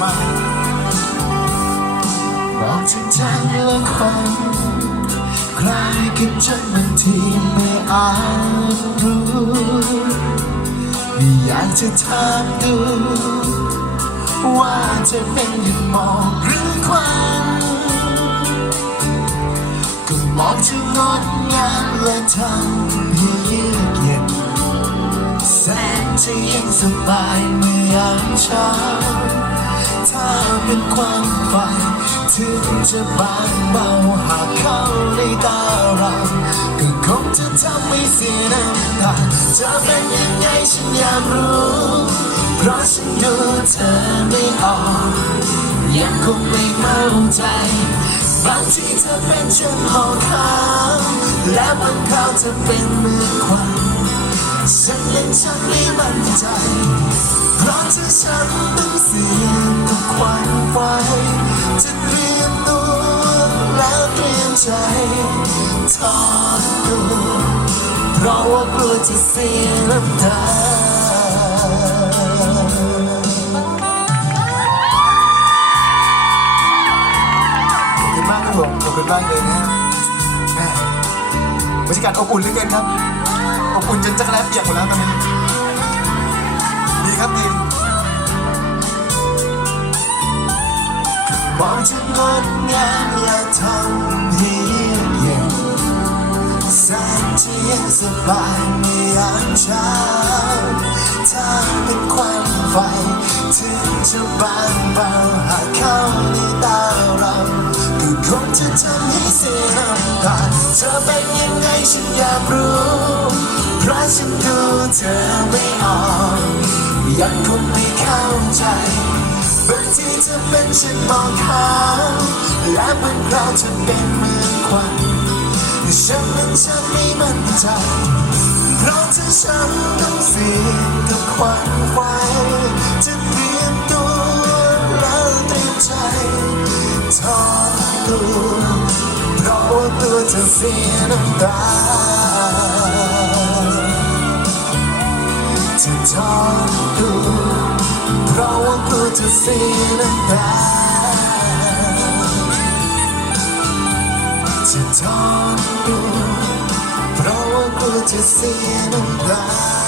มาบอกถึงทางละคนใครกันจนบางทีไม่อาจรู้ไม่อยากจะถามดู ว่าจะเป็นหยุดมองหรือควันก็มองจะงดงามและทำให้เยือกเย็นแสนจะยิ่งสบายเมื่อยามเช้า ถ้าเป็นความฝันถึงจะบางเบาหากเข้าในตาเราก็คงจะทำให้เสียน้ำตาจะเป็นยังไงฉันอยากรู้ เพราะฉันดูเธอไม่ออกยังคงไม่เข้าใจบางทีเธอเป็นเช่นหอกขาวและบางคราวเธอเป็นเมือควันฉันยังชักไม่มั่นใจ ใจถอดตัวเพราะว่ากลัวจะเสียน้ำตาขอบคุณมากครับผมขอบคุณมากเลยนะฮะบรรยากาศอบอุ่นเหลือเกินครับ อบอุ่นจนจักรแล้เปียกหมดแล้วตอนนี้ดีครับดีมองจะงดงามและทำ สบายในยามเช้าถ้าเป็นความไฟถึงจะบางเบาหากเข้าในตาเราก็คงจะทำให้เสียน้ำตาเธอเป็นยังไงฉันอยากรู้เพราะฉันดูเธอไม่ออกยังคงไม่เข้าใจบางทีเธอเป็นเช่นมองขาวและบางคราวเธอเป็นเหมือนควันฉัน ฉันไม่มั่นใจ เพราะเธอฉันต้องเสี่ยงกับควันไฟจะเตรียมตัวแล้วเตรียมใจถอดตัวเพราะว่าตัวจะเสียน้ำตาจะทอนดูเพราะว่ากลัวจะเสียน้ำตาจะทอด เพราะ